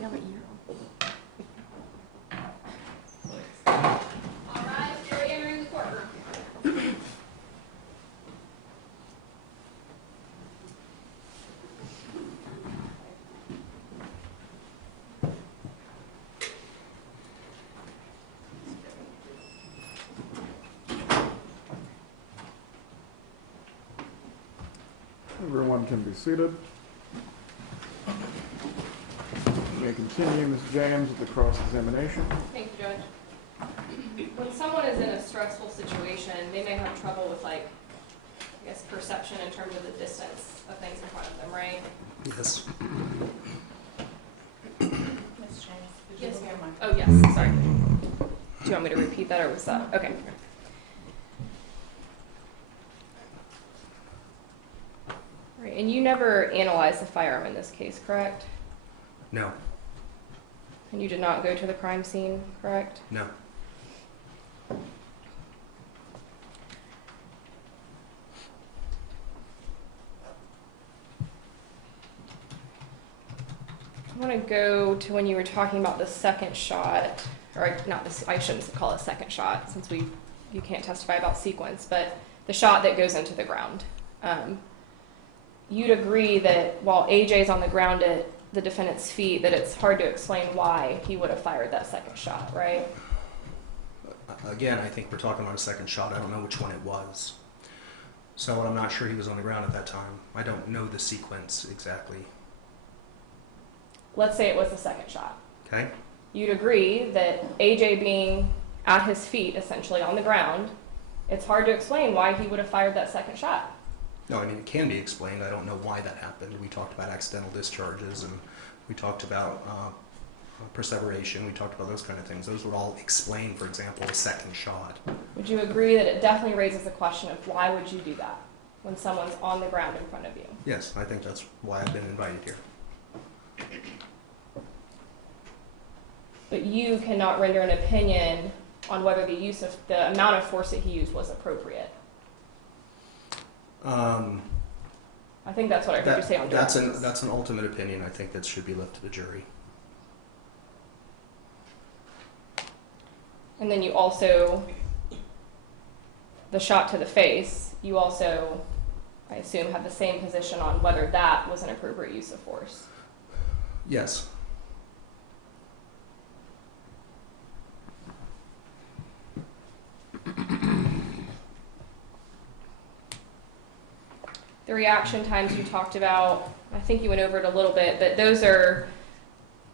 have an ear. All right, you're entering the courtroom. Everyone can be seated. You may continue, Ms. James, with the cross-examination. Thank you, Judge. When someone is in a stressful situation, they may have trouble with, like, I guess, perception in terms of the distance of things in front of them, right? Yes. Ms. James, did you Yes, look at ma'am. my- Oh, yes, sorry. Do you want me to repeat that, or was that? Okay. Right, and you never analyzed the firearm in this case, correct? No. And you did not go to the crime scene, correct? No. I want to go to when you were talking about the second shot, or not this, I shouldn't call it a second shot since you can't testify about sequence, but the shot that goes into the ground. You'd agree that while AJ's on the ground at the defendant's feet, that it's hard to explain why he would have fired that second shot, right? Again, I think we're talking about a second shot. I don't know which one it was. So I'm not sure he was on the ground at that time. I don't know the sequence exactly. Let's say it was the second shot. Okay? You'd agree that AJ being at his feet, essentially on the ground, it's hard to explain why he would have fired that second shot. No, I mean, it can be explained. I don't know why that happened. We talked about accidental discharges, and we talked about perseveration. We talked about those kind of things. Those would all explain, for example, a second shot. Would you agree that it definitely raises the question of why would you do that when someone's on the ground in front of you? Yes, I think that's why I've been invited here. But you cannot render an opinion on whether the amount of force that he used was appropriate. I think that's what I heard you say on that's direct. that's an ultimate opinion. I think that should be left to the jury. And then you also, the shot to the face, you also, I assume, have the same position on whether that was an appropriate use of force. Yes. The reaction times you talked about, I think you went over it a little bit, but those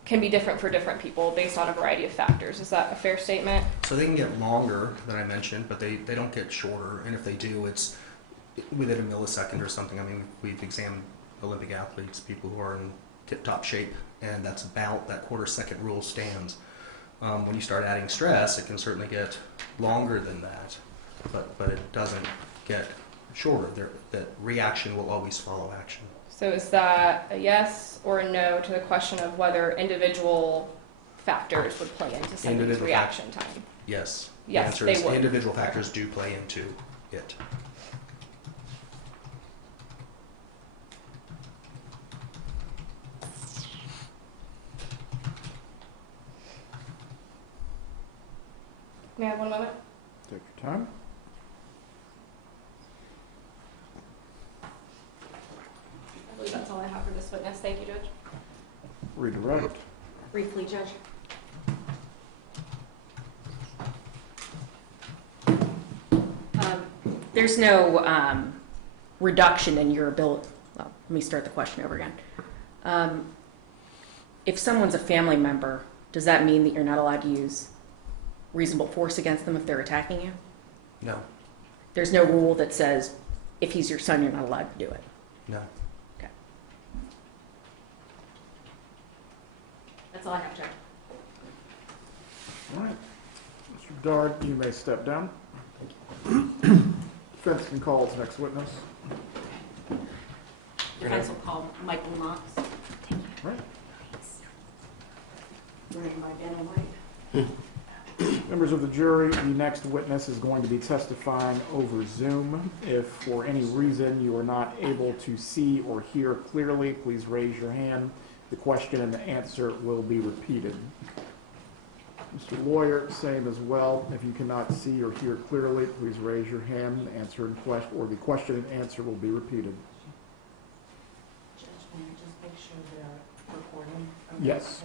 can be different for different people based on a variety of factors. Is that a fair statement? So they can get longer than I mentioned, but they don't get shorter. And if they do, it's within a millisecond or something. I mean, we've examined Olympic athletes, people who are in tip-top shape, and that's about that quarter-second rule stands. When you start adding stress, it can certainly get longer than that, but it doesn't get shorter. That reaction will always follow action. So is that a yes or a no to the question of whether individual factors would play into somebody's reaction time? Yes. Yes, the they answer is would. individual factors do play into it. May I have one moment? Take your time. I believe that's all I have for this witness. Thank you, Judge. Redirect. Briefly, Judge. There's no reduction in your ability. Well, let me start the question over again. If someone's a family member, does that mean that you're not allowed to use reasonable force against them if they're attacking you? No. There's no rule that says if he's your son, you're not allowed to do it. No. Okay. That's all I have, Judge. All right. Mr. Dard, you may step down. Defense can call its next witness. Defense will call Michael Knox. Right. Wearing my denim white. Members of the jury, the next witness is going to be testifying over Zoom. If for any reason you are not able to see or hear clearly, please raise your hand The question and the answer will be repeated. Mr. Lawyer, same as well. If you cannot see or hear clearly, please raise your hand. The answer and question, or the question and answer will be repeated. Judge, may I just make sure they're recording? Yes.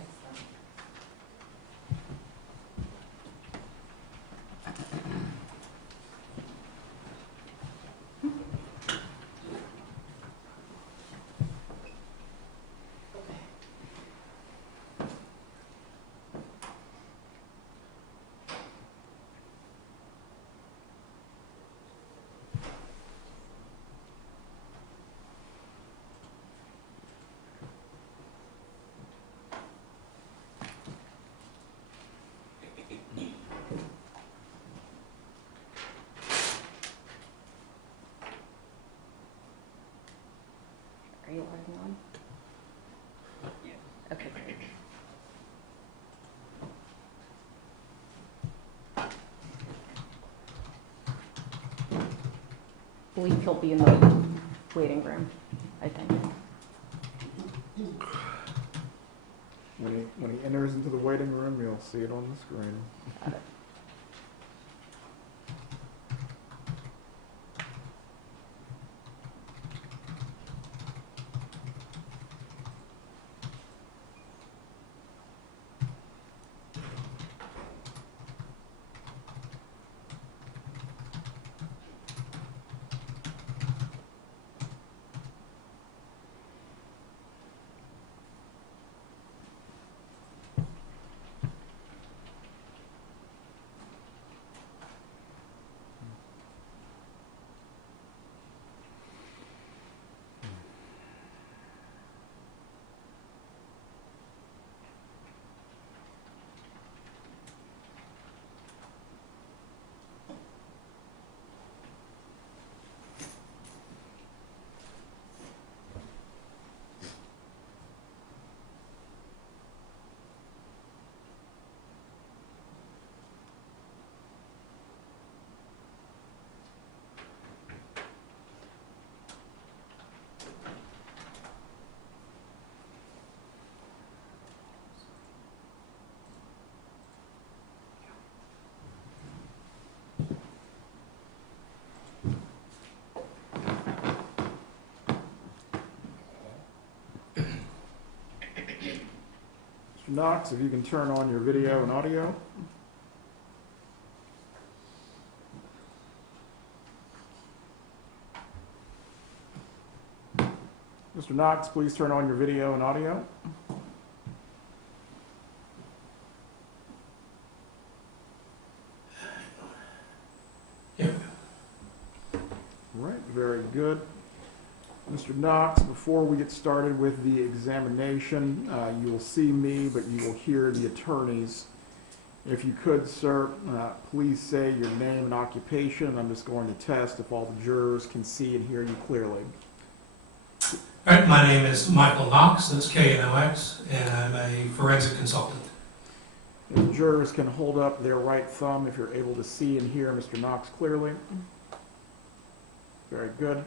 Are you logging on? Yeah. Okay, great. I believe he'll be in the waiting room, I think. When he enters into the waiting room, you'll see it on the screen. Got it. Mr. Knox, if you can turn on your video and audio. Mr. Knox, please turn on your video and audio. Right, very good. Mr. Knox, before we get started with the examination, you will see me, but you will hear the attorneys. If you could, sir, please say your name and occupation. I'm just going to test if all the jurors can see and hear you clearly. All right, my name is Michael Knox, that's K-N-O-X, and I'm a forensic consultant. If the jurors can hold up their right thumb if you're able to see and hear Mr. Knox clearly. Very good.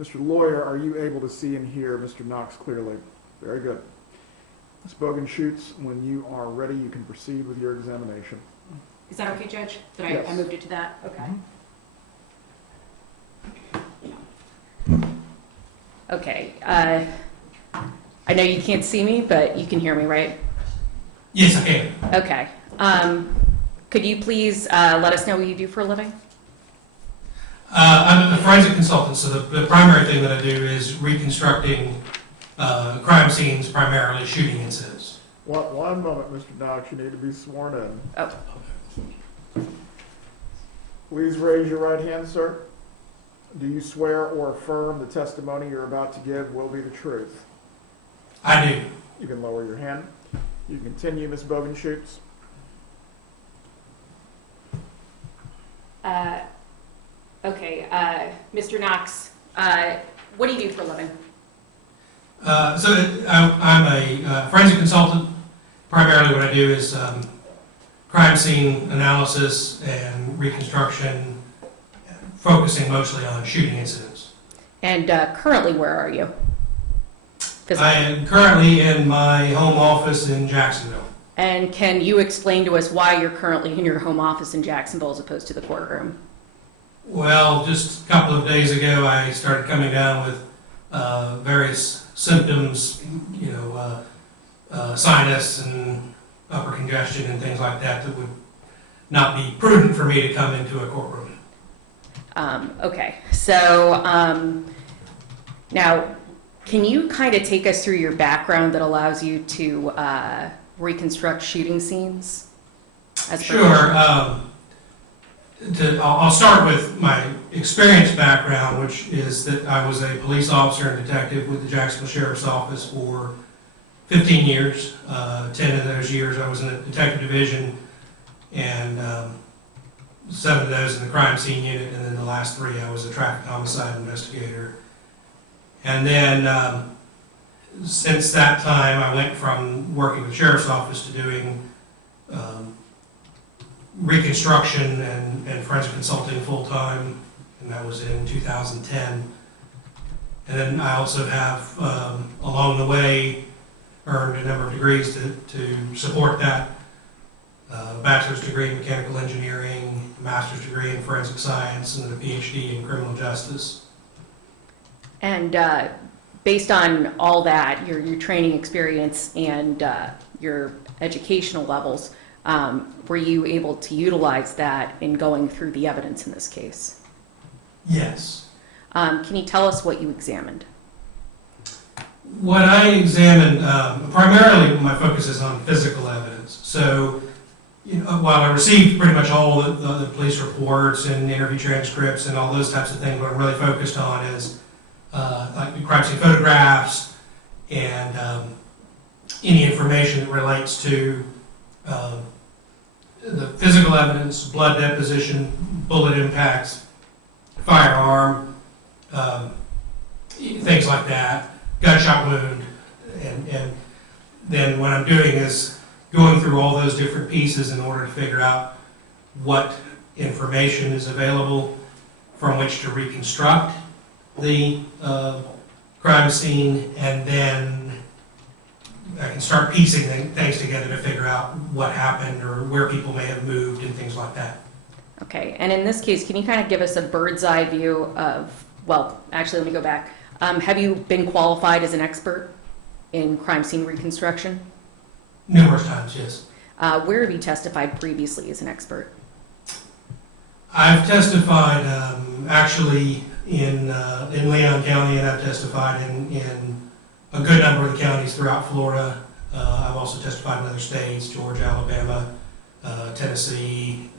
Mr. Lawyer, are you able to see and hear Mr. Knox clearly? Very good. Ms. Bogenschutz, when you are ready, you can proceed with your examination. Is that okay, Judge? That Yes. I moved it to that? Okay. Okay. I know you can't see me, but you can hear me, right? Yes, I can. Okay. Could you please let us know what you do for a living? I'm a forensic consultant, so the primary thing that I do is reconstructing crime scenes, primarily shooting incidents. One moment, Mr. Knox, you need to be sworn in. Oh. Please raise your right hand, sir. Do you swear or affirm the testimony you're about to give will be the truth? I do. You can lower your hand. You can continue, Ms. Bogenschutz. Okay. Mr. Knox, what do you do for a living? I'm a forensic consultant. Primarily what I do is crime scene analysis and reconstruction, focusing mostly on shooting incidents. And currently, where are you? I am currently in my home office in Jacksonville. And can you explain to us why you're currently in your home office in Jacksonville as opposed to the courtroom? Well, just a couple of days ago, I started coming down with various symptoms, sinus and upper congestion and things like that that would not be prudent for me to come into a courtroom. Okay, so now can you kind of take us through your background that allows you to reconstruct shooting scenes? Sure. I'll start with my experience background, which is that I was a police officer and detective with the Jacksonville Sheriff's Office for 15 years. 10 of those years I was in the detective division, and 7 of those in the crime scene unit, and then the last 3 I was a traffic homicide investigator. And then since that time I went from working with the Sheriff's Office to doing reconstruction and forensic consulting full-time, and that was in 2010. And then I also have, along the way, earned a number of degrees to support that. A bachelor's degree in mechanical engineering, a master's degree in forensic science, and then a PhD in criminal justice. And based on all that, your training experience and your educational levels, were you able to utilize that in going through the evidence in this case? Yes. Can you tell us what you examined? What I examined, primarily my focus is on physical evidence. So, while I received pretty much all the police reports and interview transcripts and all those types of things, what I'm really focused on is like the crime scene photographs and any information that relates to the physical evidence, blood deposition, bullet impacts, firearm, things like that, gunshot wound, and then what I'm doing is going through all those different pieces in order to figure out what information is available from which to reconstruct the crime scene, and then I can start piecing things together to figure out what happened or where people may have moved and things like that. Okay, and in this case, can you kind of give us a bird's eye view of, well, actually, let me go back. Have you been qualified as an expert in crime scene reconstruction? Numerous times, yes. Where have you testified previously as an expert? I've testified actually in Leon County, and I've testified in a good number of the counties throughout Florida. I've also testified in other states, Georgia, Alabama, Tennessee.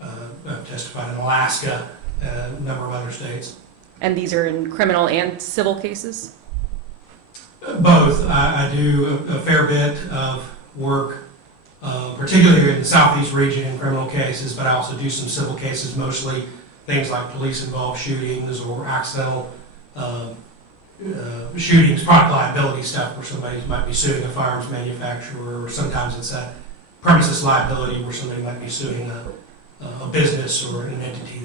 I've testified in Alaska, a number of other states. And these are in criminal and civil cases? Both. I do a fair bit of work, particularly in the southeast region in criminal cases, but I also do some civil cases, mostly things like police-involved shootings or accidental shootings, product liability stuff where somebody might be suing a firearms manufacturer, or sometimes it's a premises liability where somebody might be suing a business or an entity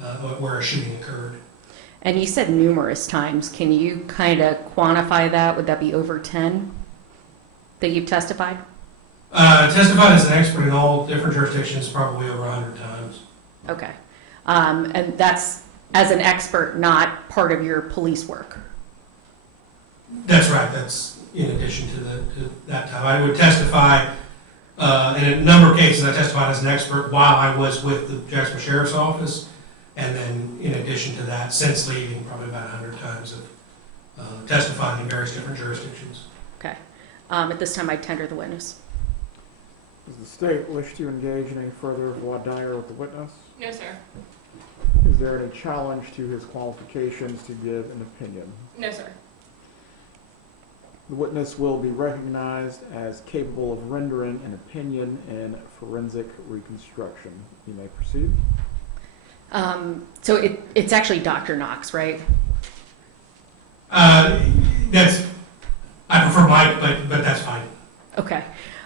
that where a shooting occurred. And you said numerous times. Can you kind of quantify that? Would that be over 10 that you've testified? Testified as an expert in all different jurisdictions, probably over 100 times. Okay. And that's as an expert, not part of your police work? That's right. That's in addition to that time. I would testify in a number of cases. I testified as an expert while I was with the Jacksonville Sheriff's Office, and then in addition to that, since leaving, probably about 100 times of testifying in various different jurisdictions. Okay. At this time, I tender the witness. Does the state wish to engage in any further voir dire with the witness? No, sir. Is there any challenge to his qualifications to give an opinion? No, sir. The witness will be recognized as capable of rendering an opinion in forensic reconstruction. You may proceed. So it's actually Dr. Knox, right? I prefer Mike, but that's fine. Okay.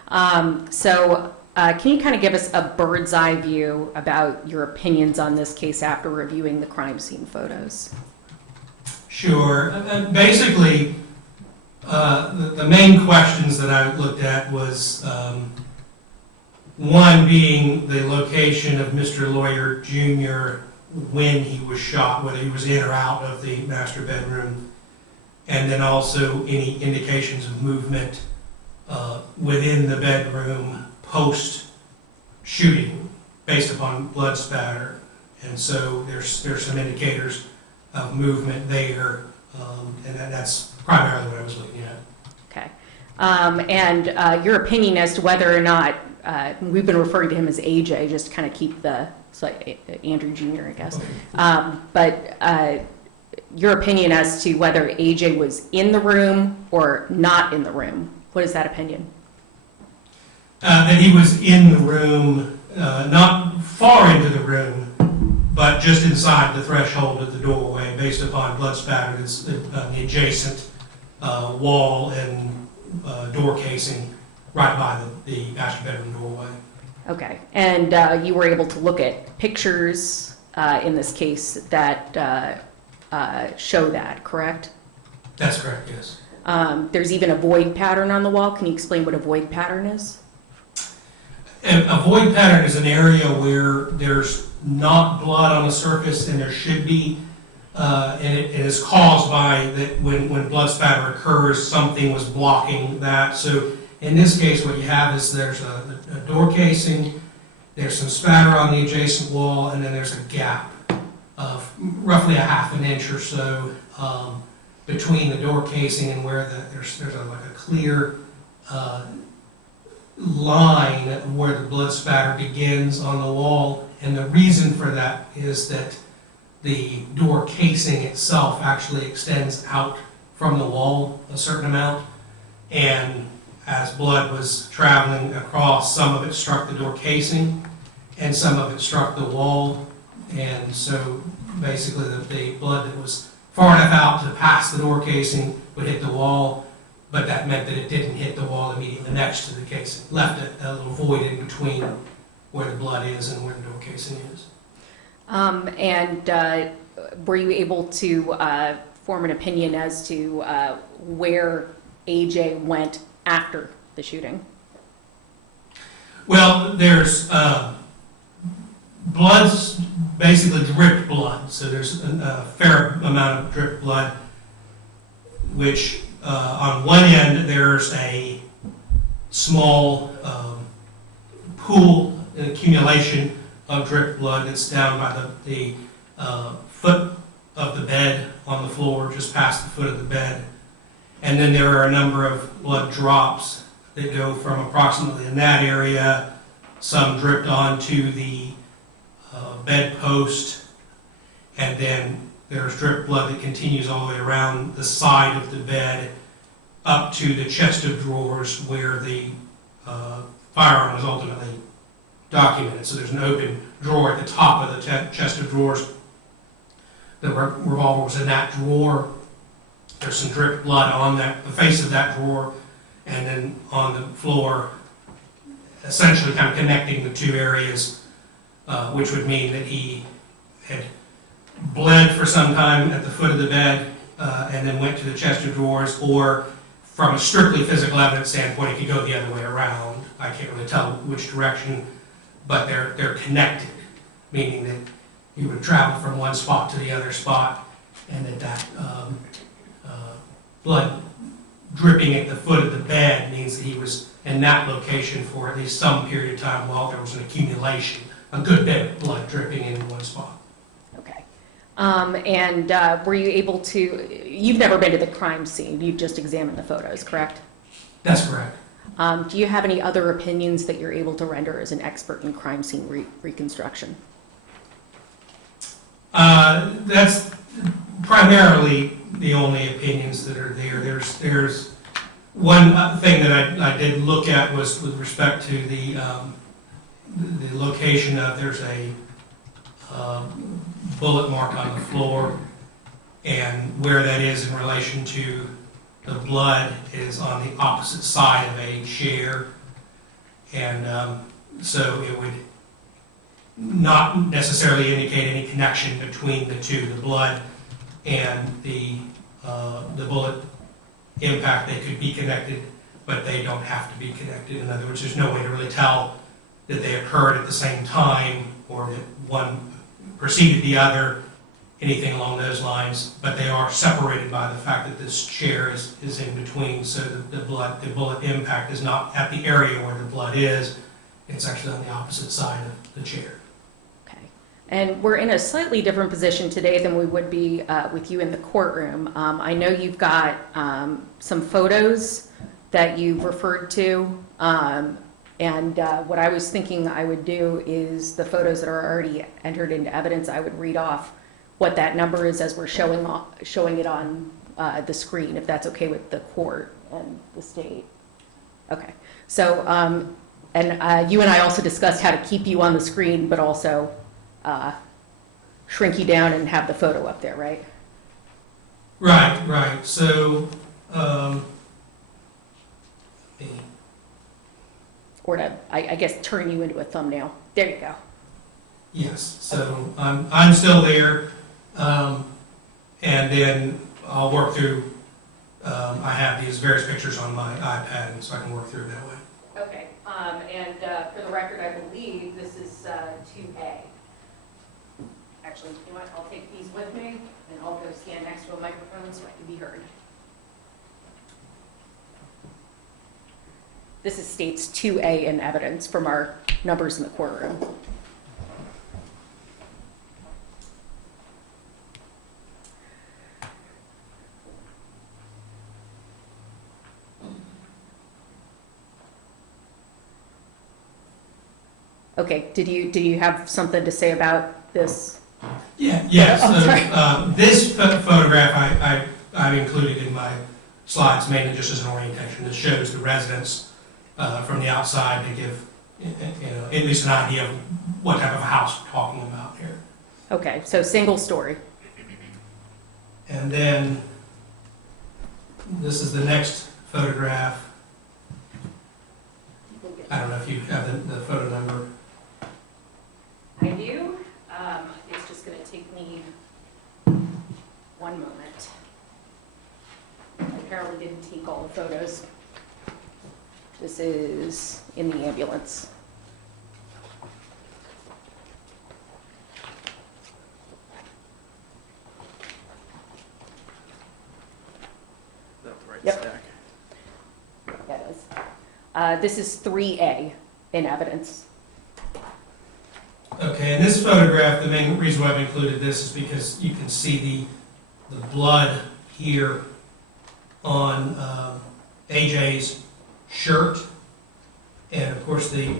Can you kind of give us a bird's eye view about your opinions on this case after reviewing the crime scene photos? Sure. Basically, the main questions that I looked at was one being the location of Mr. Lawyer Jr. when he was shot, whether he was in or out of the master bedroom, and then also any indications of movement within the bedroom post-shooting based upon blood spatter. And so there's some indicators of movement there, and that's primarily what I was looking at. Okay. And your opinion as to whether or not, we've been referring to him as AJ, just to kind of keep it's like Andrew Jr., I guess. But your opinion as to whether AJ was in the room or not in the room, what is that opinion? That he was in the room, not far into the room, but just inside the threshold of the doorway, based upon blood spatter that's the adjacent wall and door casing right by the master bedroom doorway. Okay. And you were able to look at pictures in this case that show that, correct? That's correct, yes. There's even a void pattern on the wall. Can you explain what a void pattern is? A void pattern is an area where there's not blood on the surface, and there should be, and it is caused by that when blood spatter occurs, something was blocking that. So in this case, what you have is there's a door casing, there's some spatter on the adjacent wall, and then there's a gap of roughly a half an inch or so between the door casing and where there's like a clear line where the blood spatter begins on the wall. And the reason for that is that the door casing itself actually extends out from the wall a certain amount, and as blood was traveling across, some of it struck the door casing and some of it struck the wall, and so basically the blood that was far enough out to pass the door casing would hit the wall, but that meant that it didn't hit the wall immediately next to the casing, left a little void in between where the blood is and where the door casing is. And were you able to form an opinion as to where AJ went after the shooting? Well, there's blood's basically dripped blood, so there's a fair amount of dripped blood, which on one end there's a small pool, an accumulation of dripped blood that's down by the foot of the bed on the floor, just past the foot of the bed. And then there are a number of blood drops that go from approximately in that area, some dripped onto the bedpost, and then there's dripped blood that continues all the way around the side of the bed up to the chest of drawers where the firearm was ultimately documented. So there's an open drawer at the top of the chest of drawers. The revolver was in that drawer. There's some dripped blood on the face of that drawer, and then on the floor, essentially kind of connecting the two areas, which would mean that he had bled for some time at the foot of the bed and then went to the chest of drawers, or from a strictly physical evidence standpoint, it could go the other way around. I can't really tell which direction, but they're connected, meaning that he would travel from one spot to the other spot, and that blood dripping at the foot of the bed means that he was in that location for at least some period of time while there was an accumulation, a good bit of blood dripping in one spot. Okay. And were you able to, you've never been to the crime scene, you've just examined the photos, correct? That's correct. Do you have any other opinions that you're able to render as an expert in crime scene reconstruction? That's primarily the only opinions that are there. There's one thing that I did look at was with respect to the location of, there's a bullet mark on the floor, and where that is in relation to the blood is on the opposite side of a chair, and so it would not necessarily indicate any connection between the two. The blood and the bullet impact, they could be connected, but they don't have to be connected. In other words, there's no way to really tell that they occurred at the same time or that one preceded the other, anything along those lines, but they are separated by the fact that this chair is in between, so that the bullet impact is not at the area where the blood is, it's actually on the opposite side of the chair. Okay. And we're in a slightly different position today than we would be with you in the courtroom. I know you've got some photos that you've referred to, and what I was thinking I would do is the photos that are already entered into evidence, I would read off what that number is as we're showing it on the screen, if that's okay with the court and the state. Okay. So, and you and I also discussed how to keep you on the screen, but also shrink you down and have the photo up there, right? Right. So, Or to, I guess, turn you into a thumbnail. There you go. yes. So I'm still there, and then I'll work through. I have these various pictures on my iPad, so I can work through it that way. Okay. And for the record, I believe this is 2A. Actually, you know what? I'll take these with me, and I'll go stand next to a microphone so I can be heard. This is states 2A in evidence from our numbers in the courtroom. Okay, did you have something to say about this? Yeah. Yes. Oh, sorry. This photograph I've included in my slides mainly just as an orientation. This shows the residence from the outside to give at least an idea of what type of a house we're talking about here. Okay, so single story. And then this is the next photograph. I don't know if you have the photo number. I do. It's just going to take me one moment. I apparently didn't take all the photos. This is in the ambulance. Not the right Yep. stack. That is. This is 3A in evidence. Okay, in this photograph, the main reason why I've included this is because you can see the blood here on AJ's shirt. And of course, the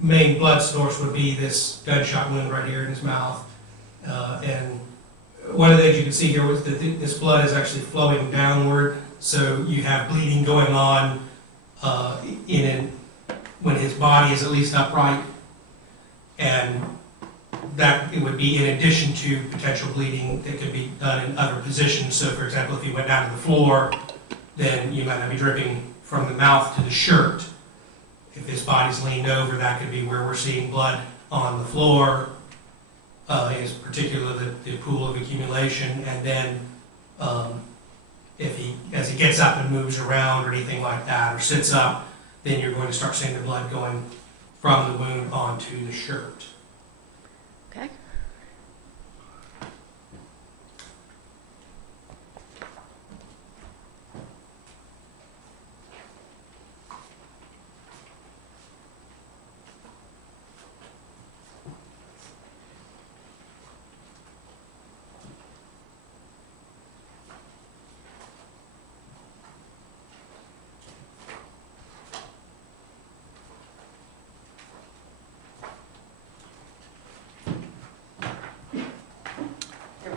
main blood source would be this gunshot wound right here in his mouth. And one of the things you can see here was that this blood is actually flowing downward. So you have bleeding going on when his body is at least upright. And that it would be in addition to potential bleeding that could be done in other positions. So for example, if he went down to the floor, then you might not be dripping from the mouth to the shirt. If his body's leaned over, that could be where we're seeing blood on the floor, is particularly the pool of accumulation. And then as he gets up and moves around or anything like that, or sits up, then you're going to start seeing the blood going from the wound onto the shirt. Okay.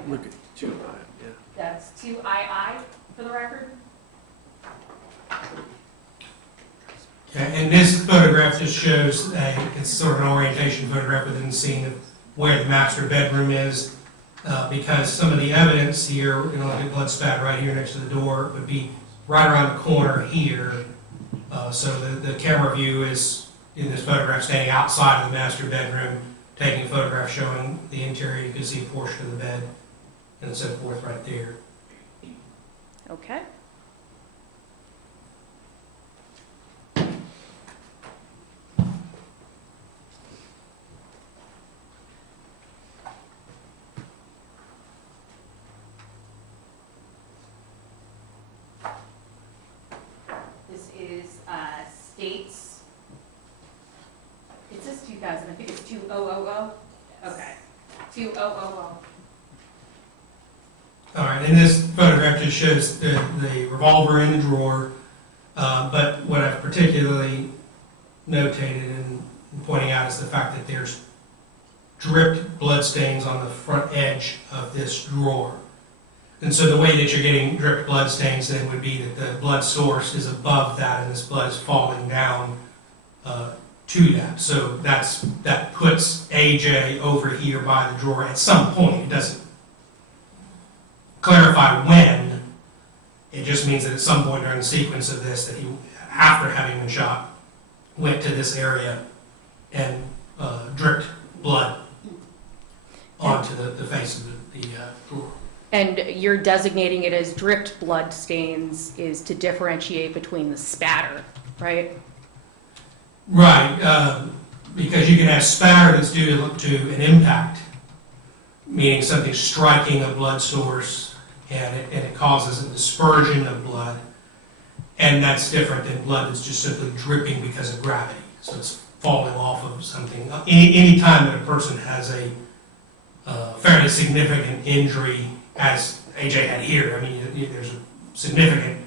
Look at 2 line, yeah. That's 2II for the record. Okay, and this photograph just shows it's sort of an orientation photograph within the scene of where the master bedroom is, because some of the evidence here, like a blood spat right here next to the door, would be right around the corner here. So the camera view is in this photograph standing outside of the master bedroom, taking a photograph showing the interior. You can see a portion of the bed and so forth right there. Okay. This is states, it says 2000, I think it's 2000. Okay, 2000. All right, and this photograph just shows the revolver in the drawer, but what I've particularly notated and pointing out is the fact that there's dripped blood stains on the front edge of this drawer. And so the way that you're getting dripped blood stains then would be that the blood source is above that and this blood is falling down to that. So that puts AJ over here by the drawer at some point. It doesn't clarify when. It just means that at some point during the sequence of this, that he, after having been shot, went to this area and dripped blood onto the face of the drawer. And you're designating it as dripped blood stains is to differentiate between the spatter, right? Right, because you can have spatter that's due to an impact, meaning something striking a blood source and it causes a dispersion of blood, and that's different than blood that's just simply dripping because of gravity. So it's falling off of something. Any time that a person has a fairly significant injury, as AJ had here, I mean, there's a significant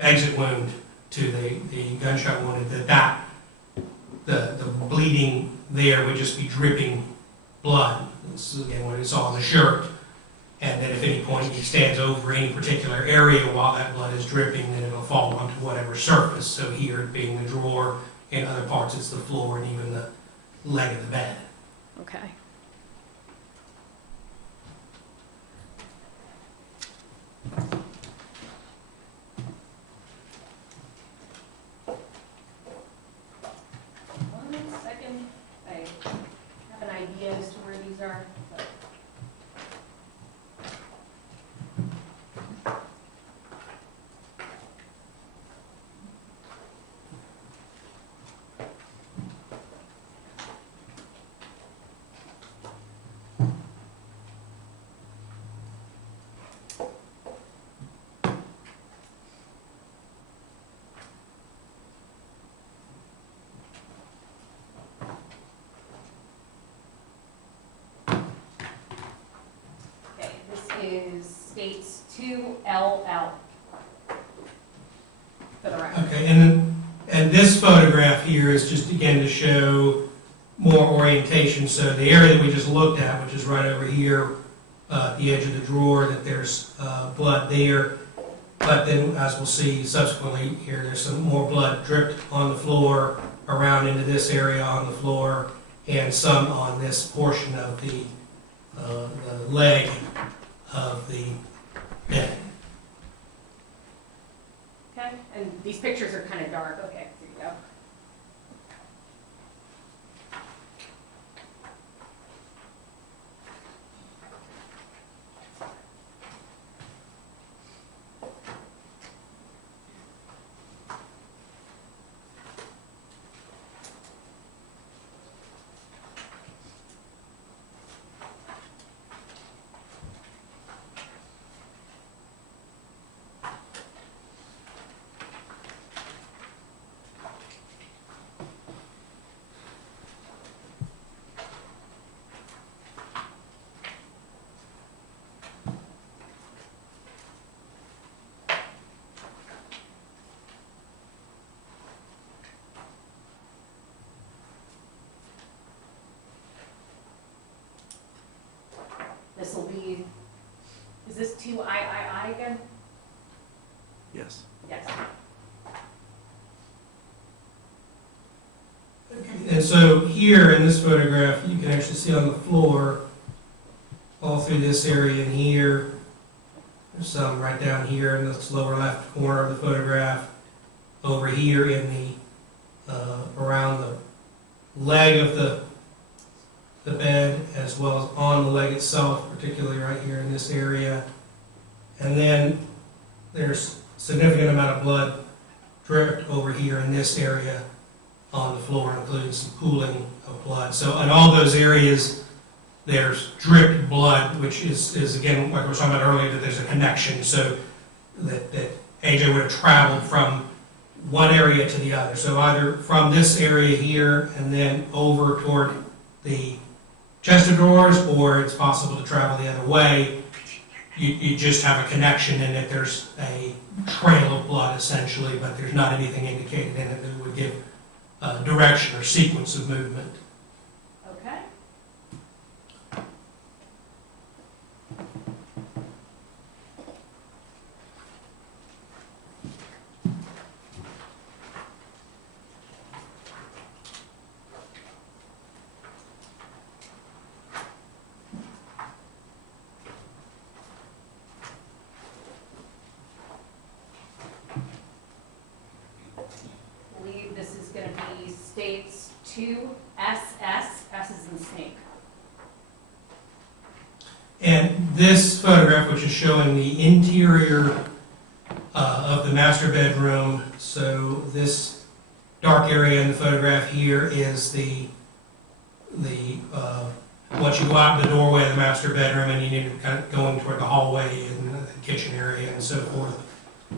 exit wound to the gunshot wound, the bleeding there would just be dripping blood. This is again what it's on the shirt. And that if at any point he stands over any particular area while that blood is dripping, then it'll fall onto whatever surface. So here it being the drawer, in other parts it's the floor and even the leg of the bed. Okay. One second, I have an idea as to where these are. But okay, this is states 2LL. For the record. Okay, and this photograph here is just again to show more orientation. So the area that we just looked at, which is right over here, at the edge of the drawer, that there's blood there. But then, as we'll see subsequently here, there's some more blood dripped on the floor, around into this area on the floor, and some on this portion of the leg of the bed. Okay, and these pictures are kind of dark. Okay, there you go. This will be, is this 2II again? Yes. Yes. And so here in this photograph, you can actually see on the floor, all through this area and here, there's some right down here in this lower left corner of the photograph, over here in the, around the leg of the the bed as well as on the leg itself, particularly right here in this area. And then there's a significant amount of blood dripped over here in this area on the floor, including some pooling of blood. So in all those areas, there's dripped blood, which is again, like we were talking about earlier, that there's a connection. So that AJ would have traveled from one area to the other. So either from this area here and then over toward the chest of drawers, or it's possible to travel the other way. You just have a connection in it. There's a trail of blood essentially, but there's not anything indicated in it that would give direction or sequence of movement. Okay. I believe this is going to be states 2SS, S is in snake. And this photograph, which is showing the interior of the master bedroom, so this dark area in the photograph here is once you go out the doorway of the master bedroom and you need to kind of go in toward the hallway and the kitchen area and so forth.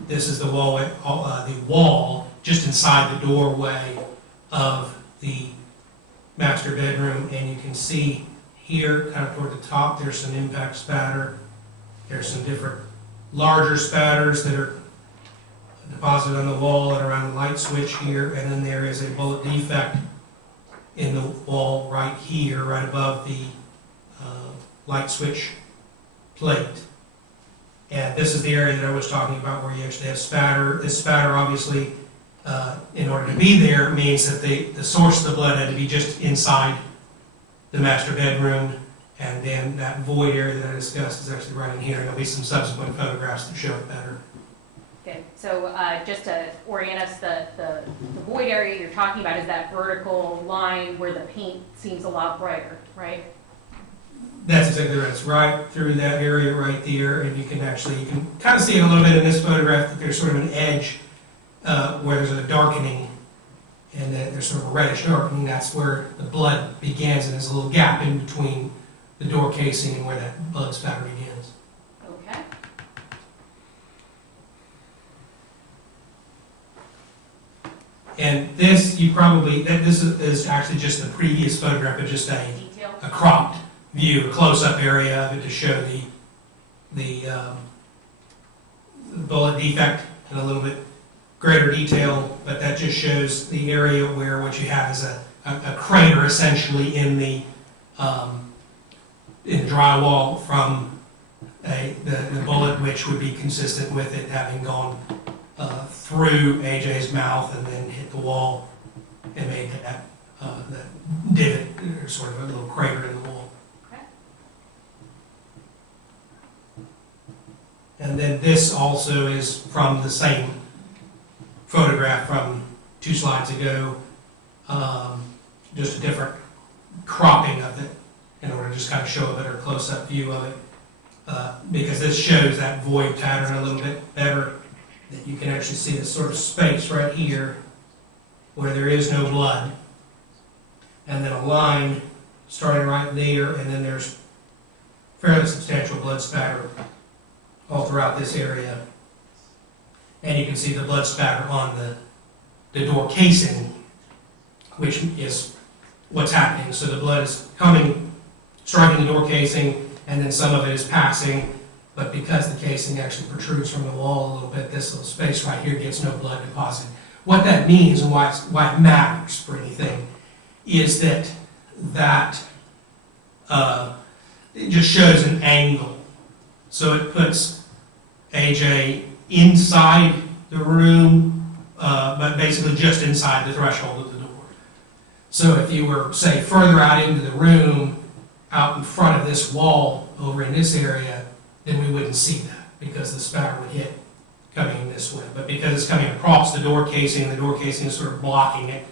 This is the wall just inside the doorway of the master bedroom, and you can see here, kind of toward the top, there's some impact spatter. There's some different larger spatters that are deposited on the wall and around the light switch here, and then there is a bullet defect in the wall right here, right above the light switch plate. And this is the area that I was talking about where you actually have spatter. This spatter, obviously, in order to be there, means that the source of the blood had to be just inside the master bedroom, and then that void area that I discussed is actually right in here. There'll be some subsequent photographs that show it better. Okay, so just to orient us, the void area you're talking about is that vertical line where the paint seems a lot brighter, right? That's exactly right. It's right through that area right there, and you can kind of see it a little bit in this photograph that there's sort of an edge where there's a darkening, and there's sort of a reddish darkening. That's where the blood begins, and there's a little gap in between the door casing and where that blood spatter begins. Okay. And this, this is actually just the previous photograph, but just a Detail. cropped view, a close-up area of it to show the bullet defect in a little bit greater detail, but that just shows the area where what you have is a crater essentially in the drywall from the bullet, which would be consistent with it having gone through AJ's mouth and then hit the wall and made that divot, or sort of a little crater in the wall. Okay. And then this also is from the same photograph from 2 slides ago, just a different cropping of it in order to just kind of show a better close-up view of it, because this shows that void pattern a little bit better, that you can actually see this sort of space right here where there is no blood, and then a line starting right there, and then there's fairly substantial blood spatter all throughout this area. And you can see the blood spatter on the door casing, which is what's happening. So the blood is coming, striking the door casing, and then some of it is passing, but because the casing actually protrudes from the wall a little bit, this little space right here gets no blood deposit. What that means, and why it matters for anything, is that it just shows an angle. So it puts AJ inside the room, but basically just inside the threshold of the door. So if you were, say, further out into the room, out in front of this wall over in this area, then we wouldn't see that because the spatter would hit coming in this way. But because it's coming across the door casing, and the door casing is sort of blocking it,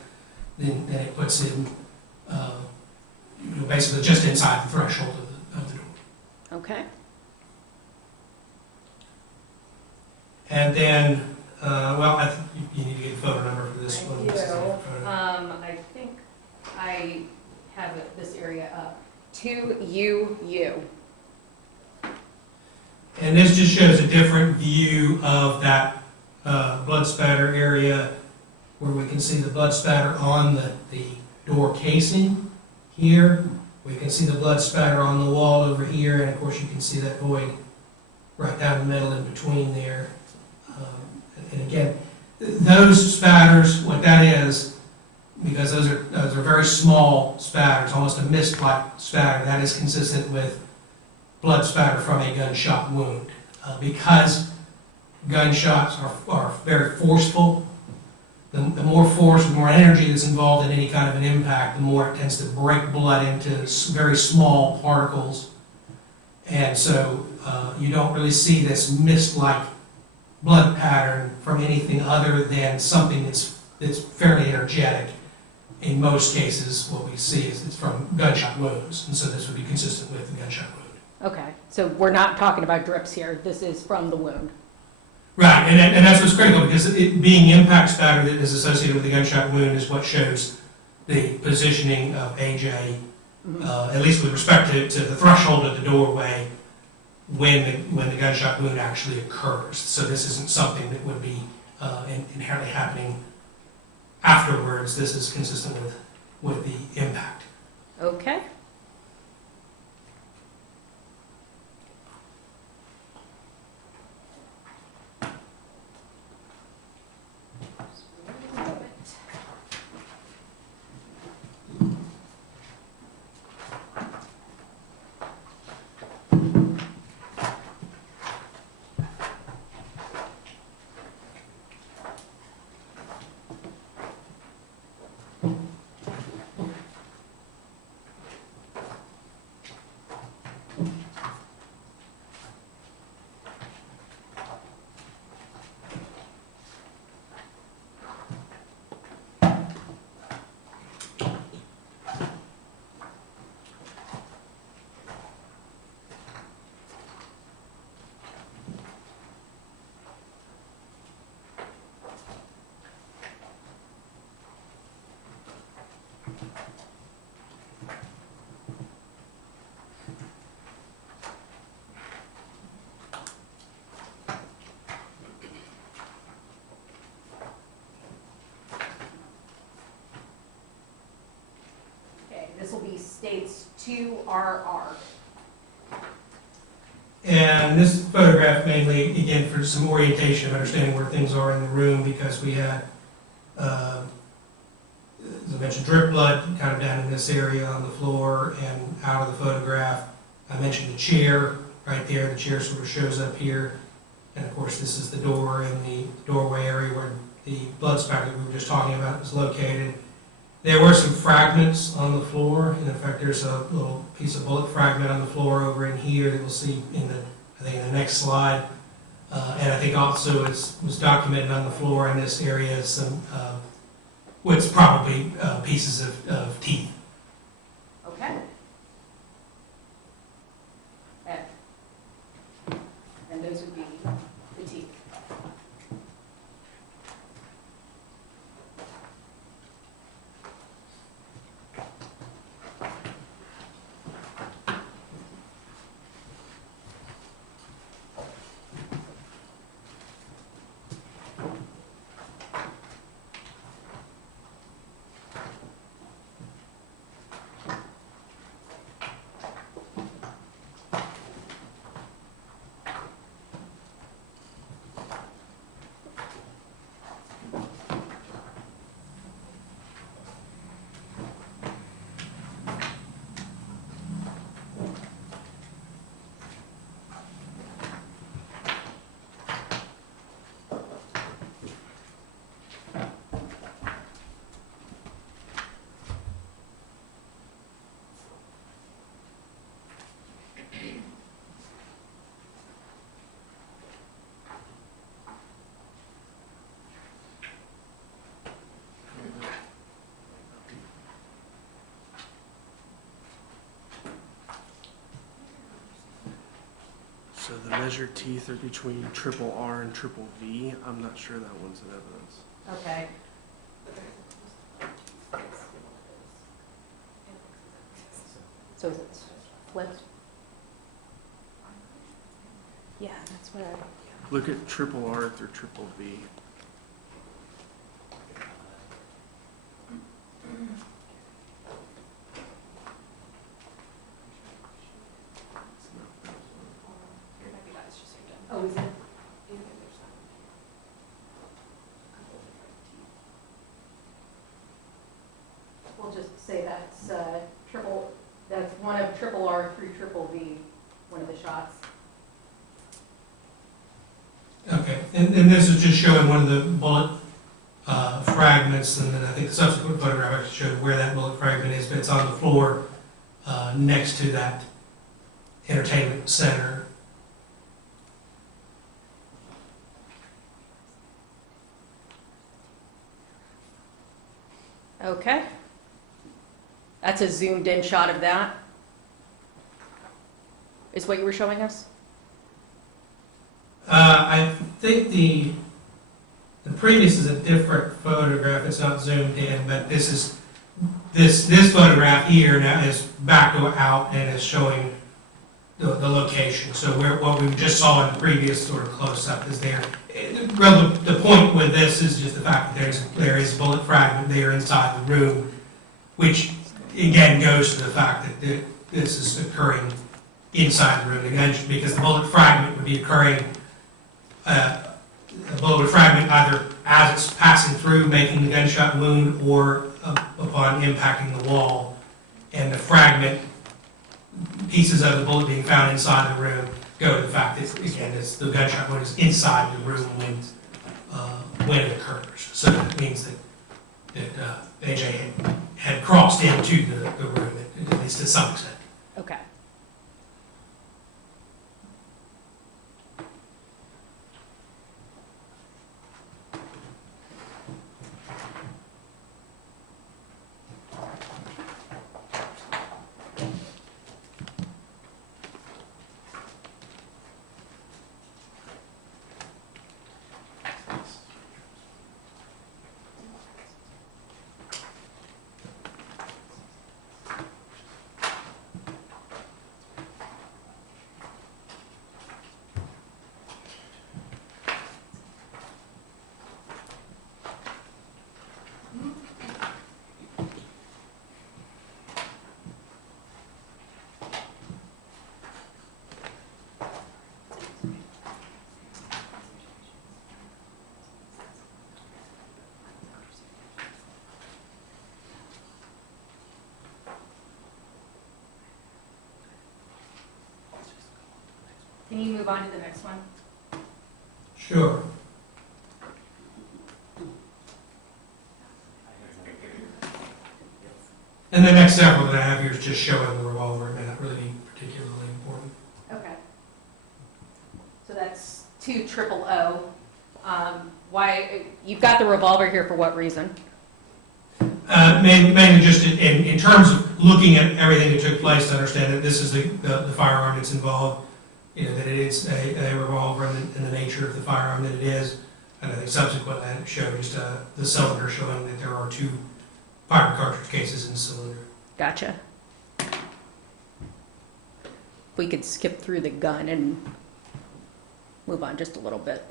then it puts in basically just inside the threshold of the door. Okay. Um, And then, well, I think you need to get a photo number for this one. This is the photo. I think I have this area up. 2UU. And this just shows a different view of that blood spatter area, where we can see the blood spatter on the door casing here. We can see the blood spatter on the wall over here, and of course you can see that void right down the middle in between there. And again, those spatters, what that is, because those are very small spatters, almost a mist-like spatter, that is consistent with blood spatter from a gunshot wound. Because gunshots are very forceful, the more force, the more energy that's involved in any kind of an impact, the more it tends to break blood into very small particles. And so you don't really see this mist-like blood pattern from anything other than something that's fairly energetic. In most cases, what we see is it's from gunshot wounds, and so this would be consistent with the gunshot wound. Okay, so we're not talking about drips here. This is from the wound. Right, and that's what's critical, because it being impact spatter that is associated with the gunshot wound is what shows the positioning of AJ, at least with respect to the threshold of the doorway, when the gunshot wound actually occurs. So this isn't something that would be inherently happening afterwards. This is consistent with the impact. Okay. Okay, this will be states 2RR. And this photograph mainly, again, for some orientation of understanding where things are in the room, because we had, as I mentioned, drip blood kind of down in this area on the floor and out of the photograph. I mentioned the chair right there. The chair sort of shows up here. And of course, this is the door in the doorway area where the blood spatter that we were just talking about is located. There were some fragments on the floor, and in fact, there's a little piece of bullet fragment on the floor over in here that we'll see in the next slide. And I think also it was documented on the floor in this area some what's probably pieces of teeth. Okay. And those would be the teeth. So the measured teeth are between triple R and triple V. I'm not sure that one's in evidence. Okay. So is it flipped? Yeah, that's what I. Look at triple R through triple V. Oh, is it? We'll just say that's that's one of triple R through triple V, one of the shots. Okay, and this is just showing one of the bullet fragments, and then I think the subsequent photograph actually showed where that bullet fragment is, but it's on the floor next to that entertainment center. Okay. That's a zoomed in shot of that. Is what you were showing us? I think the previous is a different photograph. It's not zoomed in, but this is this photograph here now is back out and is showing the location. So what we just saw in the previous sort of close up is there. The point with this is just the fact that there is a bullet fragment there inside the room, which again goes to the fact that this is occurring inside the room again, because the bullet fragment would be occurring. A bullet fragment either as it's passing through, making the gunshot wound, or upon impacting the wall, and the fragment pieces of the bullet being found inside the room go to the fact that again the gunshot wound is inside the room when it occurs. So that means that AJ had crossed into the room at least to some extent. Okay. Can you move on to the next one? Sure. And the next several that I have here is just showing the revolver. It may not really be particularly important. Okay. So that's 200. Why, you've got the revolver here for what reason? Mainly just in terms of looking at everything that took place to understand that this is the firearm that's involved, that it is a revolver and the nature of the firearm that it is. And I think subsequently it showed just the cylinder showing that there are 2 powder cartridge cases in the cylinder. Gotcha. If we could skip through the gun and move on just a little bit.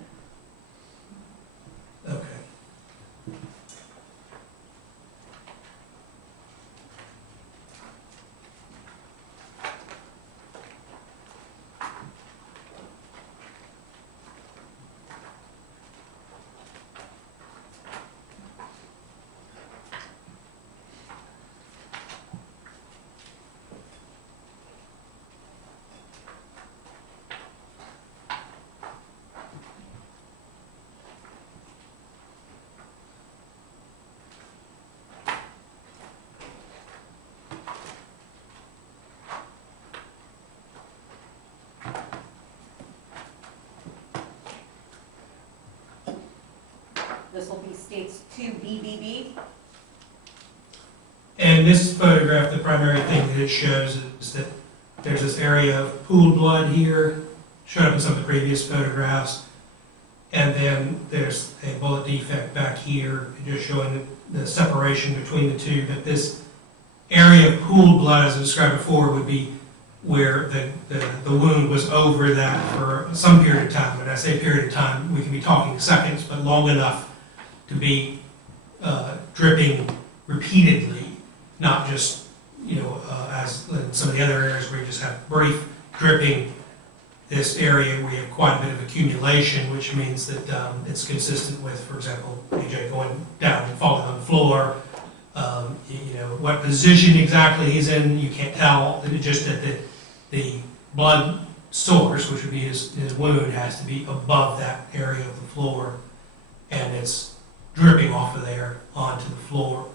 Okay. This will be states 2BBB. And this photograph, the primary thing that it shows is that there's this area of pooled blood here, showed up in some of the previous photographs. And then there's a bullet defect back here, just showing the separation between the two. But this area of pooled blood, as I described before, would be where the wound was over that for some period of time. When I say period of time, we can be talking seconds, but long enough to be dripping repeatedly, not just, as in some of the other areas where you just have brief dripping. This area we have quite a bit of accumulation, which means that it's consistent with, for example, AJ going down and falling on the floor. What position exactly he's in, you can't tell. It's just that the blood source, which would be his wound, has to be above that area of the floor, and it's dripping off of there onto the floor.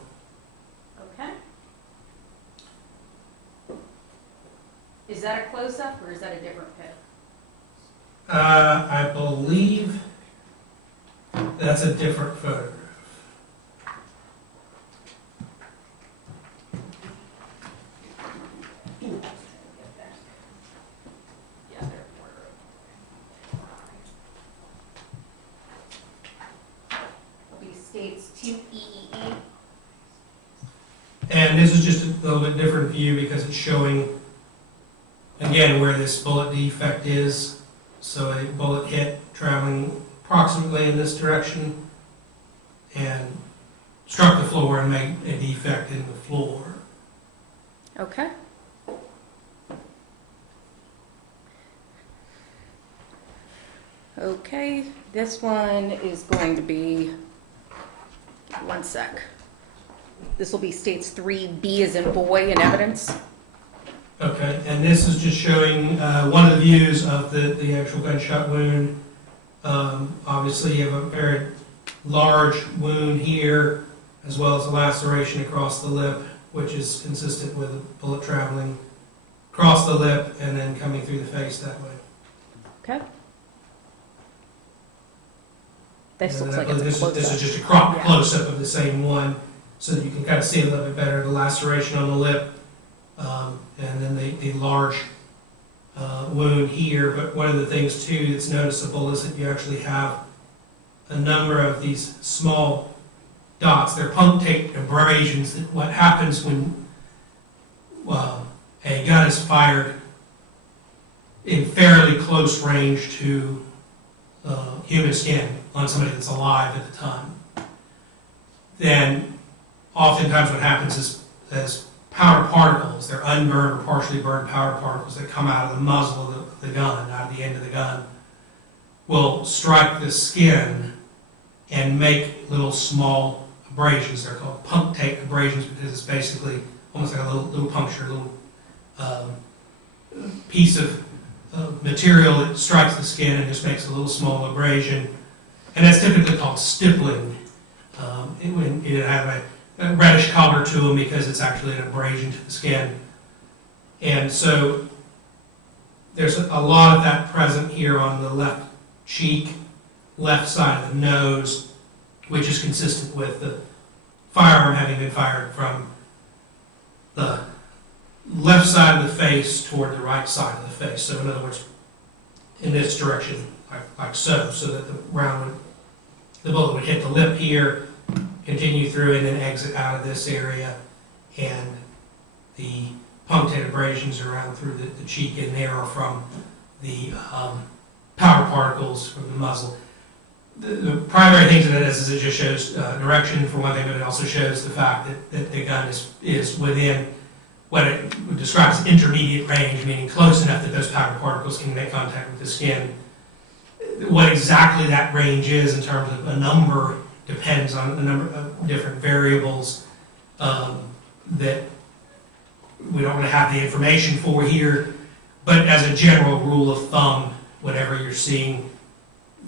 Okay. Is that a close-up or is that a different pit? I believe that's a different photograph. States 2EEE. And this is just a little bit different view because it's showing, again, where this bullet defect is. So a bullet hit traveling approximately in this direction and struck the floor and made a defect in the floor. Okay. Okay, this one is going to be, one sec. This will be states 3B as in boy in evidence. Okay, and this is just showing one of the views of the actual gunshot wound. Obviously, you have a very large wound here, as well as a laceration across the lip, which is consistent with a bullet traveling across the lip and then coming through the face that way. Okay. This And looks then like it's a this close-up. is just a crop Yeah. close-up of the same one, so that you can kind of see a little bit better the laceration on the lip, and then the large wound here. But one of the things too that's noticeable is that you actually have a number of these small dots. They're punctate abrasions. That what happens when a gun is fired in fairly close range to human skin on somebody that's alive at the time, then oftentimes what happens is as powder particles, they're unburned or partially burned powder particles that come out of the muzzle of the gun, out of the end of the gun, will strike the skin and make little small abrasions. They're called punctate abrasions because it's basically almost like a little puncture, a little piece of material that strikes the skin and just makes a little small abrasion. And that's typically called stippling. It have a reddish color to them because it's actually an abrasion to the skin. And so there's a lot of that present here on the left cheek, left side of the nose, which is consistent with the firearm having been fired from the left side of the face toward the right side of the face. So in other words, in this direction, like so that the bullet would hit the lip here, continue through, and then exit out of this area, and the punctate abrasions around through the cheek in there are from the powder particles from the muzzle. The primary thing to that is it just shows direction for one thing, but it also shows the fact that the gun is within what it describes as intermediate range, meaning close enough that those powder particles can make contact with the skin. What exactly that range is in terms of a number depends on a number of different variables that we don't really have the information for here. But as a general rule of thumb, whenever you're seeing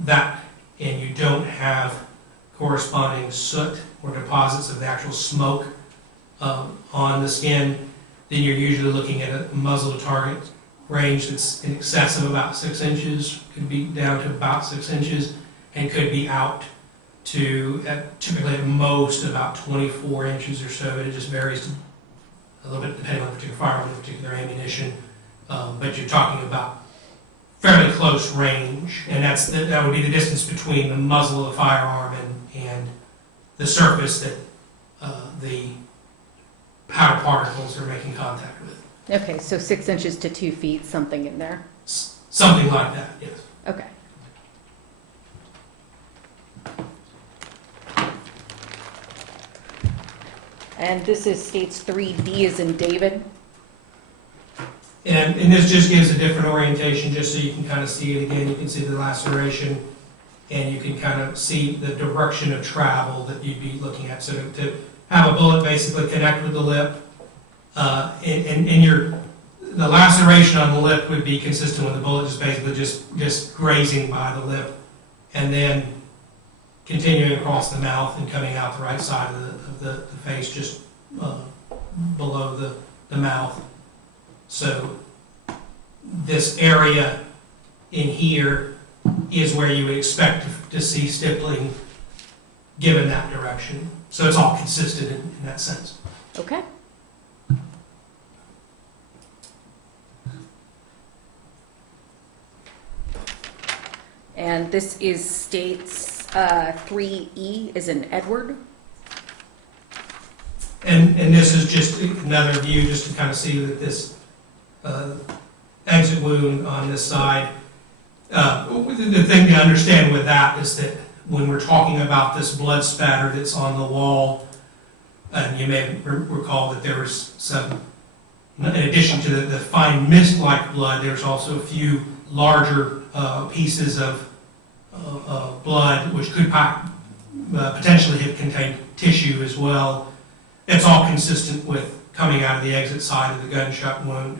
that and you don't have corresponding soot or deposits of the actual smoke on the skin, then you're usually looking at a muzzle to target range that's in excess of about 6 inches, could be down to about 6 inches, and could be out to typically at most about 24 inches or so. It just varies a little bit depending on the particular firearm and particular ammunition, but you're talking about fairly close range, and that would be the distance between the muzzle of the firearm and the surface that the powder particles are making contact with. Okay, so 6 inches to 2 feet, something in there. Something like that, yes. Okay. And this is states 3D as in David. And this just gives a different orientation, just so you can kind of see it again. You can see the laceration, and you can kind of see the direction of travel that you'd be looking at. So to have a bullet basically connect with the lip, the laceration on the lip would be consistent with the bullet just basically just grazing by the lip, and then continuing across the mouth and coming out the right side of the face, just below the mouth. So this area in here is where you would expect to see stippling given that direction. So it's all consistent in that sense. Okay. And this is states 3E as in Edward. And this is just another view just to kind of see that this exit wound on this side. The thing to understand with that is that when we're talking about this blood spatter that's on the wall, and you may recall that there was some, in addition to the fine mist-like blood, there's also a few larger pieces of blood which could potentially have contained tissue as well. It's all consistent with coming out of the exit side of the gunshot wound.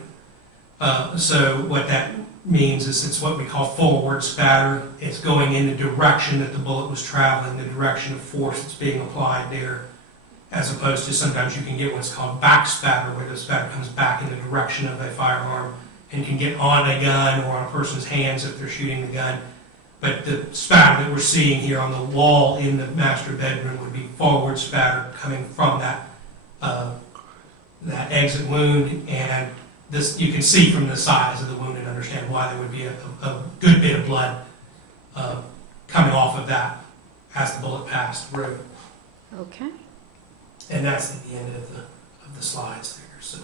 So what that means is it's what we call forward spatter. It's going in the direction that the bullet was traveling, the direction of force that's being applied there, as opposed to sometimes you can get what's called back spatter, where the spatter comes back in the direction of a firearm and can get on a gun or on a person's hands if they're shooting the gun. But the spatter that we're seeing here on the wall in the master bedroom would be forward spatter coming from that exit wound, and this you can see from the size of the wound and understand why there would be a good bit of blood coming off of that as the bullet passed through. Okay. And that's at the end of the slides there. So.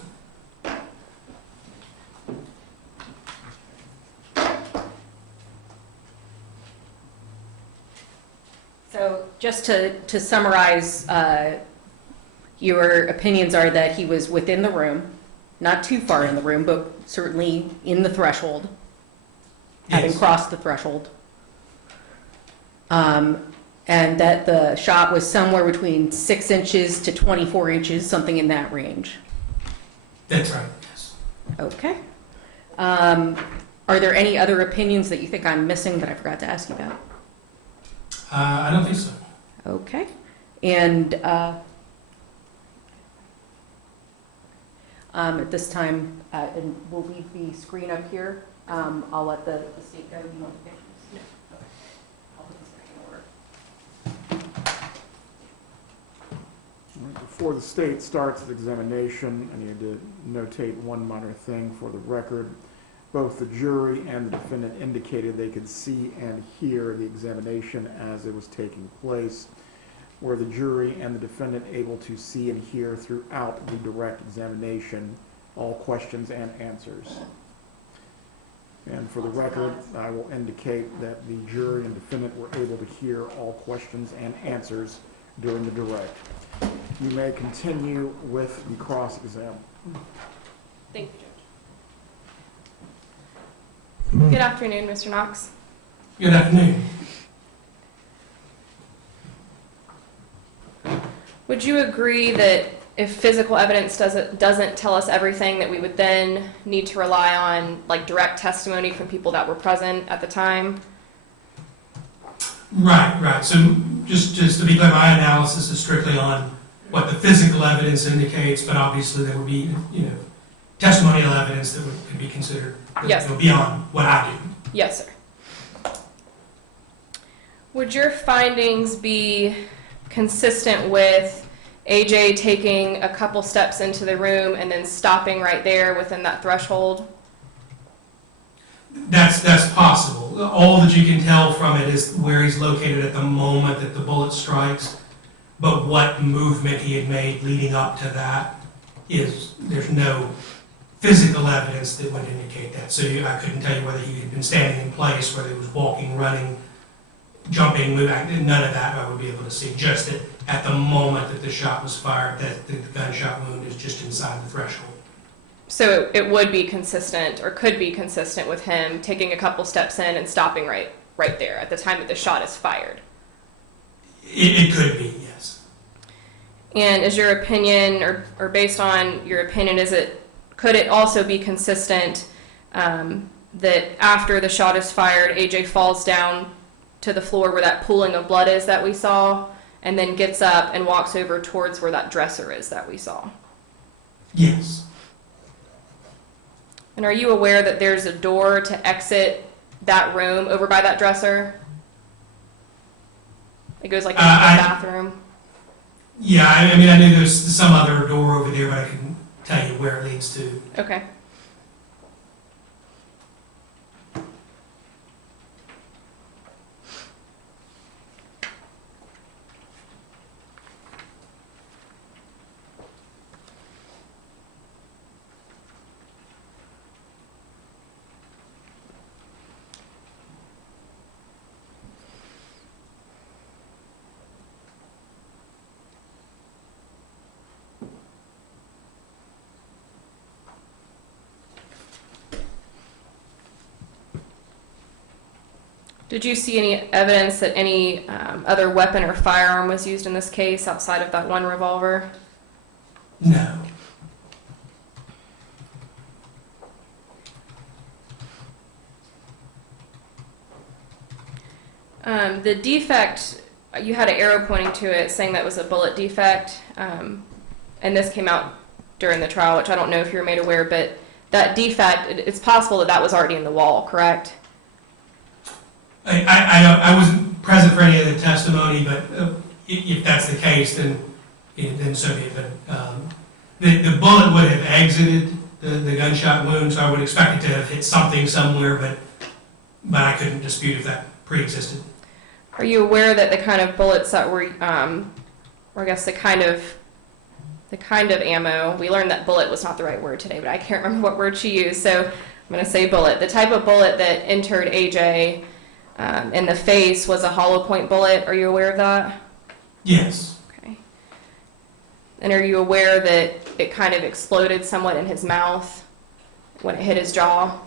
So just to summarize, your opinions are that he was within the room, not too far in the room, but certainly in the threshold, having Yes. crossed the threshold. And that the shot was somewhere between 6 inches to 24 inches, something in that range. That's right, yes. Okay. Are there any other opinions that you think I'm missing that I forgot to ask you about? I don't think so. Okay. And at this time, and we'll leave the screen up here. I'll let the state go. You want the pictures? Yeah. Okay. I'll put this back in order. All right, before the state starts the examination, I need to notate one minor thing for the record. Both the jury and the defendant indicated they could see and hear the examination as it was taking place. Were the jury and the defendant able to see and hear throughout the direct examination all questions and answers? And for the record, I will indicate that the jury and defendant were able to hear all questions and answers during the direct. You may continue with the cross-exam. Thank you, Judge. Good afternoon, Mr. Knox. Good afternoon. Would you agree that if physical evidence doesn't tell us everything, that we would then need to rely on like direct testimony from people that were present at the time? Right. So just to be clear, my analysis is strictly on what the physical evidence indicates, but obviously there would be, testimonial evidence that could be considered Yes. beyond what I do. Yes, sir. Would your findings be consistent with AJ taking a couple steps into the room and then stopping right there within that threshold? That's possible. All that you can tell from it is where he's located at the moment that the bullet strikes, but what movement he had made leading up to that there's no physical evidence that would indicate that. So I couldn't tell you whether he had been standing in place, whether he was walking, running, jumping, moving. None of that I would be able to see. Just that at the moment that the shot was fired, that the gunshot wound is just inside the threshold. So it would be consistent, or could be consistent, with him taking a couple steps in and stopping right there at the time that the shot is fired. It could be, yes. And is your opinion, or based on your opinion, could it also be consistent that after the shot is fired, AJ falls down to the floor where that pooling of blood is that we saw, and then gets up and walks over towards where that dresser is that we saw? Yes. And are you aware that there's a door to exit that room over by that dresser? It goes like into the bathroom? Yeah, I mean, I knew there's some other door over there, but I couldn't tell you where it leads to. Okay. Did you see any evidence that any other weapon or firearm was used in this case outside of that one revolver? No. The defect, you had an arrow pointing to it saying that was a bullet defect, and this came out during the trial, which I don't know if you're made aware, but that defect, it's possible that that was already in the wall, correct? I wasn't present for any of the testimony, but if that's the case, then so be it. But the bullet would have exited the gunshot wound, so I would expect it to have hit something somewhere, but I couldn't dispute if that pre-existed. Are you aware that the kind of bullets that were, or I guess the kind of ammo, we learned that bullet was not the right word today, but I can't remember what word she used, so I'm going to say bullet. The type of bullet that entered AJ in the face was a hollow point bullet. Are you aware of that? Yes. Okay. And are you aware that it kind of exploded somewhat in his mouth when it hit his jaw?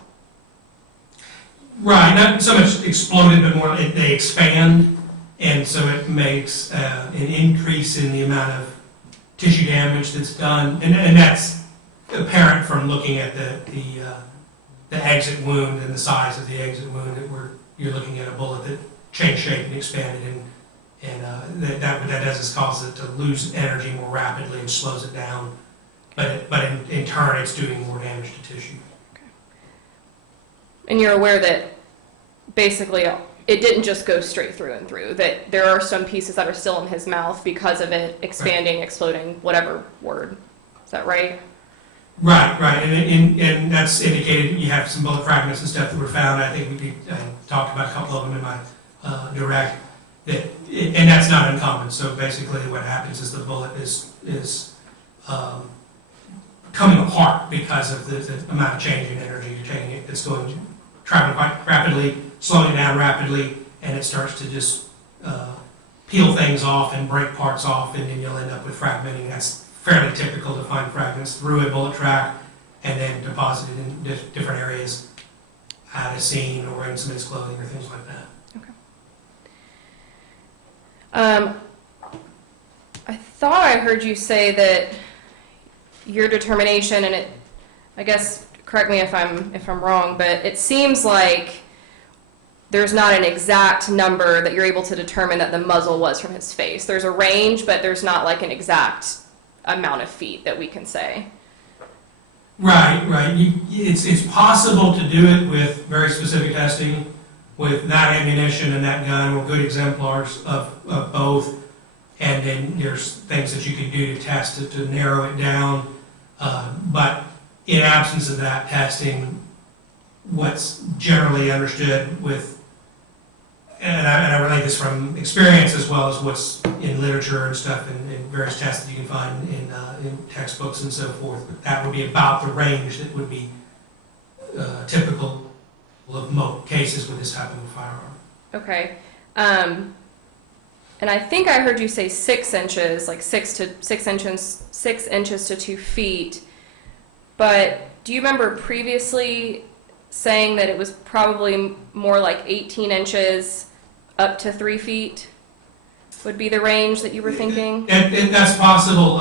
Right, not so much exploded, but more they expand, and so it makes an increase in the amount of tissue damage that's done, and that's apparent from looking at the exit wound and the size of the exit wound. You're looking at a bullet that changed shape and expanded, and that does is cause it to lose energy more rapidly and slows it down, but in turn it's doing more damage to tissue. And you're aware that basically it didn't just go straight through and through, that there are some pieces that are still in his mouth because of it expanding, exploding, whatever word. Is that right? Right, and that's indicated. You have some bullet fragments and stuff that were found. I think we talked about a couple of them in my direct. And that's not uncommon. So basically what happens is the bullet is coming apart because of the amount of change in energy you're taking. It's traveling quite rapidly, slowing it down rapidly, and it starts to just peel things off and break parts off, and then you'll end up with fragmenting. That's fairly typical to find fragments through a bullet track and then deposited in different areas at a scene or in somebody's clothing or things like that. Okay. I thought I heard you say that your determination, and I guess correct me if I'm wrong, but it seems like there's not an exact number that you're able to determine that the muzzle was from his face. There's a range, but there's not like an exact amount of feet that we can say. Right. It's possible to do it with very specific testing, with that ammunition and that gun, or good exemplars of both. And then there's things that you can do to test it to narrow it down. But in absence of that testing, what's generally understood with, and I relate this from experience as well as what's in literature and stuff and various tests that you can find in textbooks and so forth. But that would be about the range that would be typical of most cases with this type of a firearm. Okay. And I think I heard you say 6 inches, like 6 inches to 2 feet. But do you remember previously saying that it was probably more like 18 inches up to 3 feet would be the range that you were thinking? That's possible.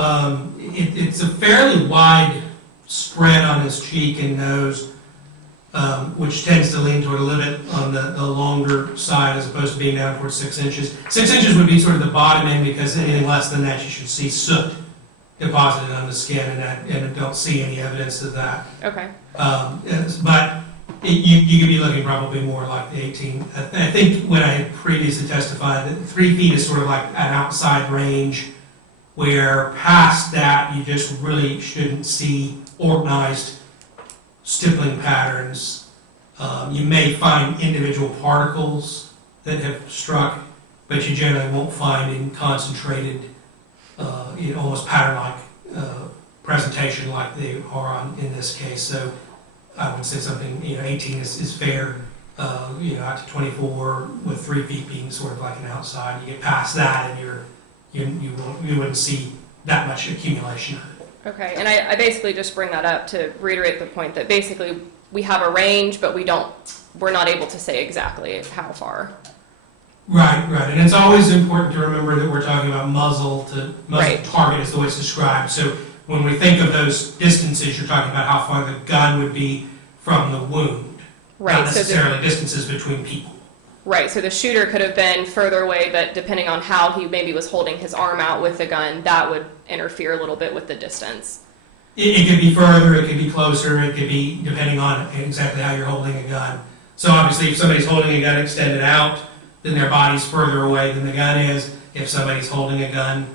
It's a fairly wide spread on his cheek and nose, which tends to lean toward a little bit on the longer side as opposed to being down towards 6 inches. 6 inches would be sort of the bottom end, because anything less than that you should see soot deposited on the skin, and I don't see any evidence of that. Okay. But you could be looking probably more like the 18. I think when I had previously testified that 3 feet is sort of like an outside range, where past that you just really shouldn't see organized stippling patterns. You may find individual particles that have struck, but you generally won't find in concentrated, almost pattern-like presentation like they are in this case. So I would say something, 18 is fair, out to 24, with 3 feet being sort of like an outside. You get past that and you wouldn't see that much accumulation. Okay, and I basically just bring that up to reiterate the point that basically we have a range, but we're not able to say exactly how far. Right, and it's always important to remember that we're talking about muzzle Right. target is the way it's described. So when we think of those distances, you're talking about how far the gun would be from the wound, Right. not necessarily distances between people. Right, so the shooter could have been further away, but depending on how he maybe was holding his arm out with the gun, that would interfere a little bit with the distance. It could be further, it could be closer, it could be depending on exactly how you're holding a gun. So obviously if somebody's holding a gun extended out, then their body's further away than the gun is. If somebody's holding a gun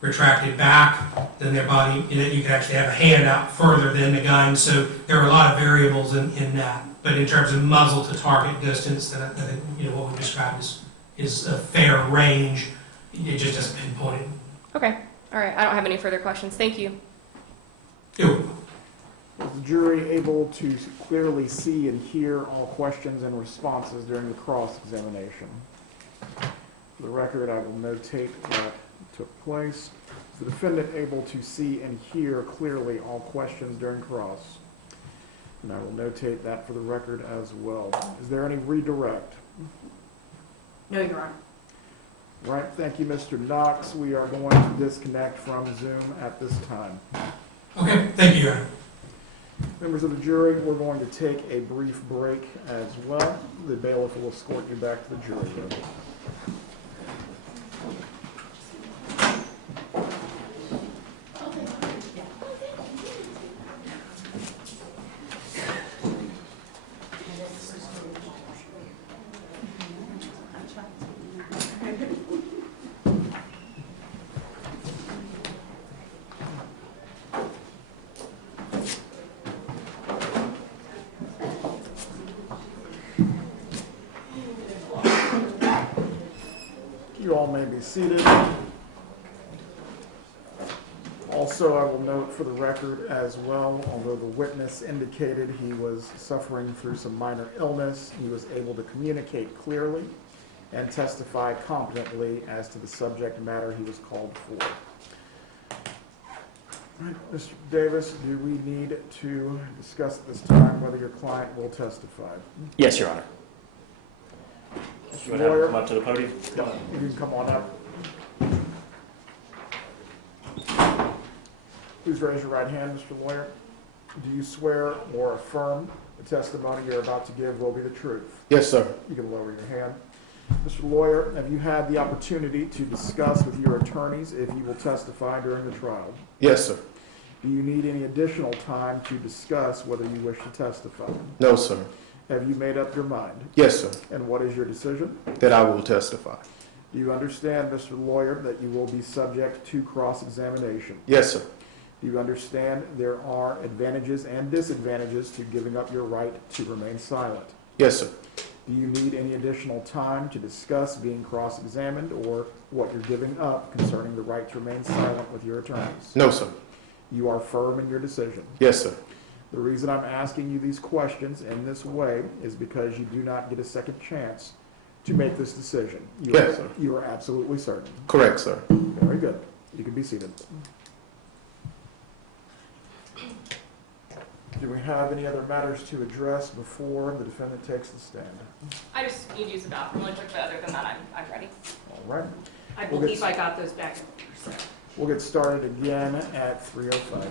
retracted back, then their body, you can actually have a hand out further than the gun. So there are a lot of variables in that. But in terms of muzzle to target distance, then I think what we described is a fair range. It just doesn't pinpoint it. Okay, all right, I don't have any further questions. Thank you. Ew. Was the jury able to clearly see and hear all questions and responses during the cross-examination? For the record, I will notate what took place. Was the defendant able to see and hear clearly all questions during cross? And I will notate that for the record as well. Is there any redirect? No, Your Honor. Right, thank you, Mr. Knox. We are going to disconnect from Zoom at this time. Okay, thank you, Your Honor. Members of the jury, we're going to take a brief break as well. The bailiff will escort you back to the jury room. You all may be seated. Also, I will note for the record as well, although the witness indicated he was suffering through some minor illness, he was able to communicate clearly and testify competently as to the subject matter he was called for. All right, Mr. Davis, do we need to discuss at this time whether your client will testify? Yes, Your Honor. Mr. You want to have Lawyer? him come up to the podium? Yep, you can come on up. Please raise your right hand, Mr. Lawyer. Do you swear or affirm the testimony you're about to give will be the truth? Yes, sir. You can lower your hand. Mr. Lawyer, have you had the opportunity to discuss with your attorneys if you will testify during the trial? Yes, sir. Do you need any additional time to discuss whether you wish to testify? No, sir. Have you made up your mind? Yes, sir. And what is your decision? That I will testify. Do you understand, Mr. Lawyer, that you will be subject to cross-examination? Yes, sir. Do you understand there are advantages and disadvantages to giving up your right to remain silent? Yes, sir. Do you need any additional time to discuss being cross-examined or what you're giving up concerning the right to remain silent with your attorneys? No, sir. You are firm in your decision. Yes, sir. The reason I'm asking you these questions in this way is because you do not get a second chance to make this decision. Yes, sir. You are absolutely certain. Correct, sir. Very good. You can be seated. Do we have any other matters to address before the defendant takes the stand? I just need to use the bathroom really quick, but other than that, I'm ready. All right. I We'll get believe I got those back. We'll get started again at 3:05.